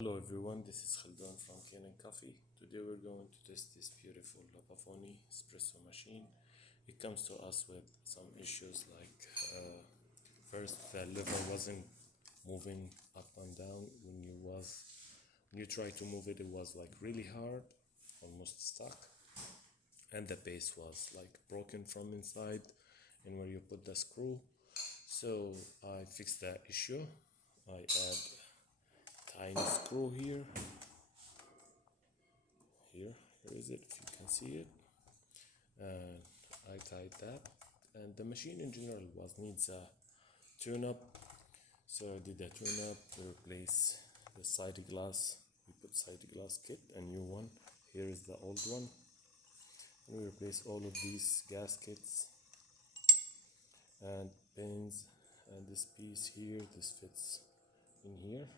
Hello everyone, this is Khaldan from Kanen Coffee. Today we're going to test this beautiful Lapafoni espresso machine. It comes to us with some issues like first the lever wasn't moving up and down when you try to move it, it was like really hard, almost stuck, and the base was like broken from inside and where you put the screw. So I fixed that issue. I add tiny screw here is it, if you can see it, and I tied that. And the machine in general needs a tune-up, so I did a tune-up to replace the side glass. We put side glass kit, a new one. Here is the old one, and we replace all of these gaskets and pins, and this piece here, this fits in here.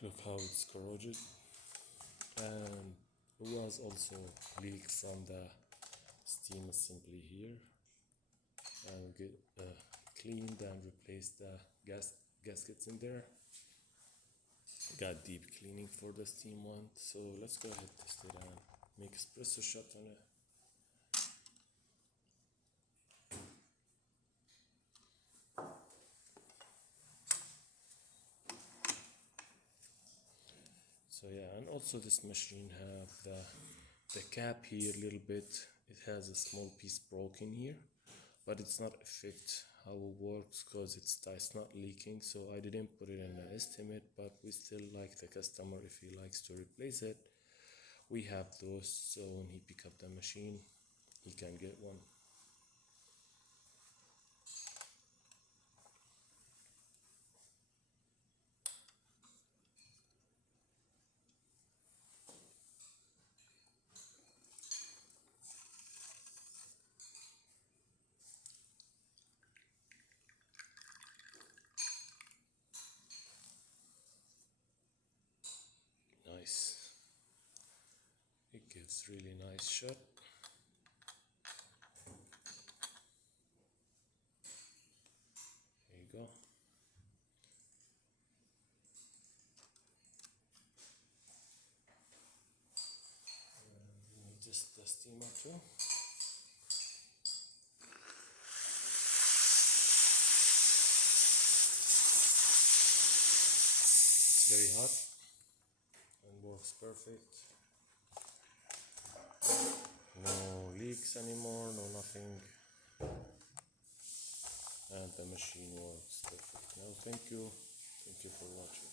Look how it's corroded, and it was also leaked from the steam assembly here, and we get cleaned and replaced the gaskets in there. Got deep cleaning for the steam one, so let's go ahead and test it and make espresso shot on it. So yeah, and also this machine have the cap here a little bit. It has a small piece broken here, but it's not affect how it works because it's not leaking. So I didn't put it in the estimate, but we still like the customer, if he likes to replace it, we have those. So when he pick up the machine, he can get one. Nice. It gives really nice shot. There you go. Just the steamer too. It's very hot and works perfect. No leaks anymore, no nothing, and the machine works perfect. Now thank you for watching.